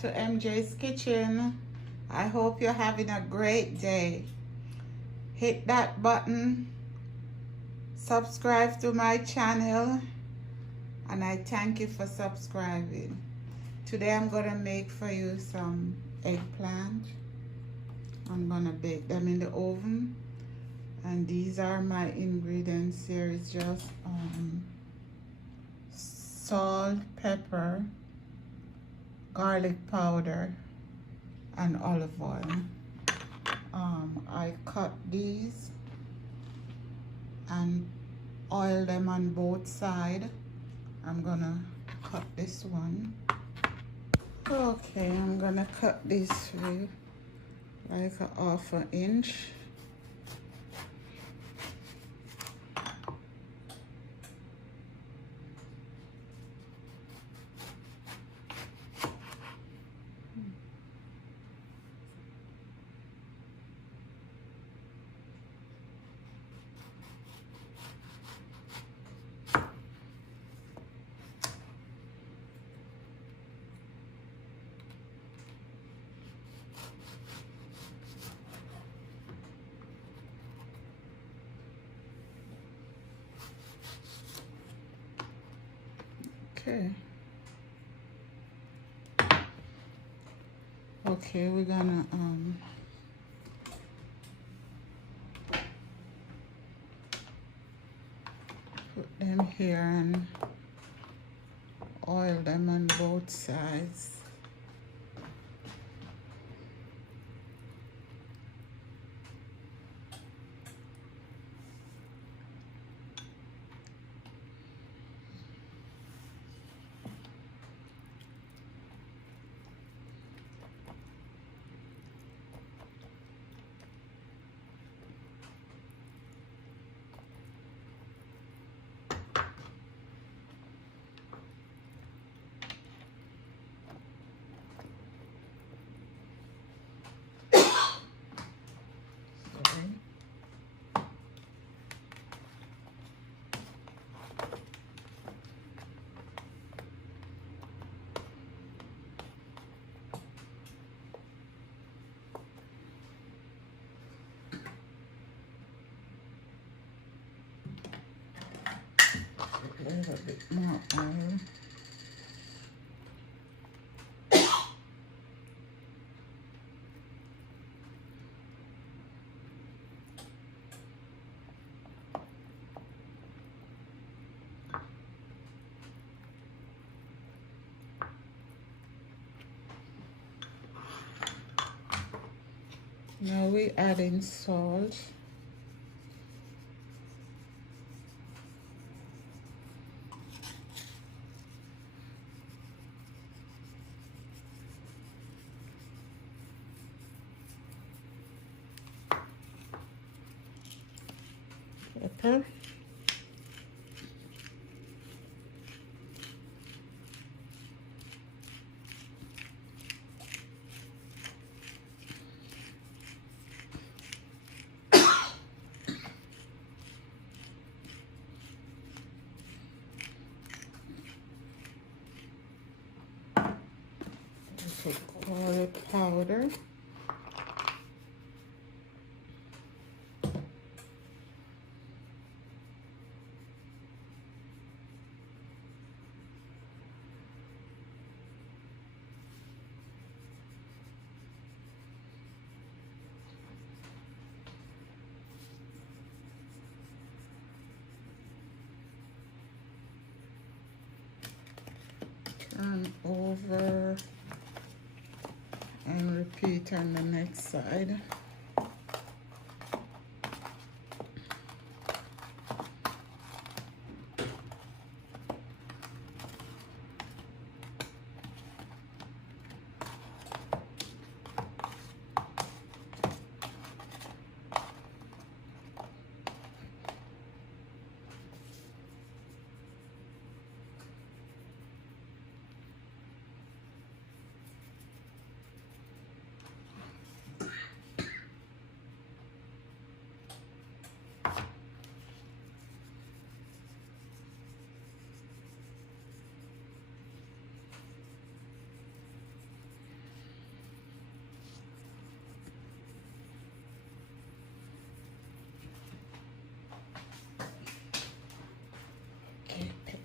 to MJ's Kitchen. I hope you're having a great day. Hit that button, subscribe to my channel, and I thank you for subscribing. Today I'm gonna make for you some eggplant. I'm gonna bake them in the oven, and these are my ingredients. Here is just salt, pepper, garlic powder, and olive oil. I cut these and oil them on both sides. I'm gonna cut this one. Okay, I'm gonna cut this through like a half an inch. Okay, we're gonna put them here and oil them on both sides. A little bit more oil. Now we add in salt. Pepper. Garlic powder. Turn over and repeat on the next side.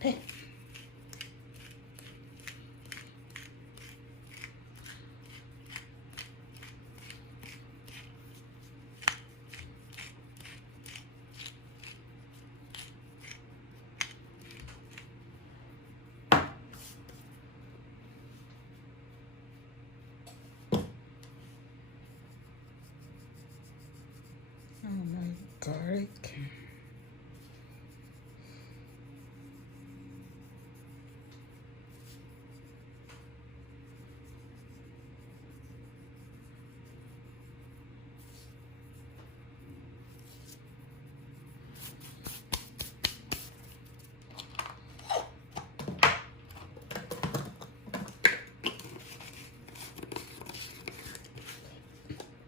pen. Oh my garlic.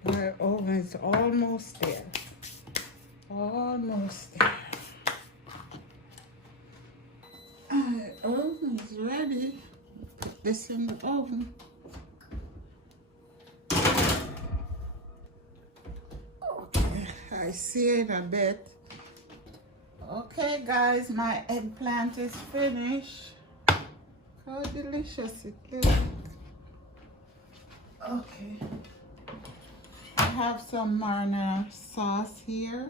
My oven is almost there. Almost there. My oven is ready. Put this in the oven. Okay, I see it a bit. Okay, guys, my eggplant is finished. How delicious it looks. Okay. I have some marinara sauce here.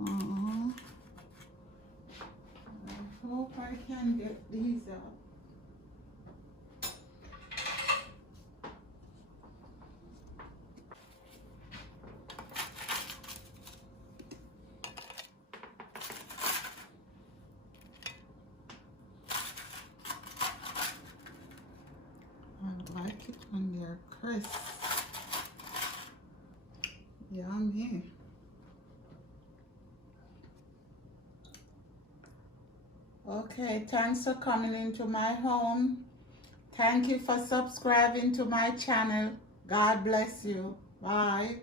I hope I can get these out. I like it when they're crisp. Yummy. Okay, thanks for coming into my home. Thank you for subscribing to my channel. God bless you. Bye.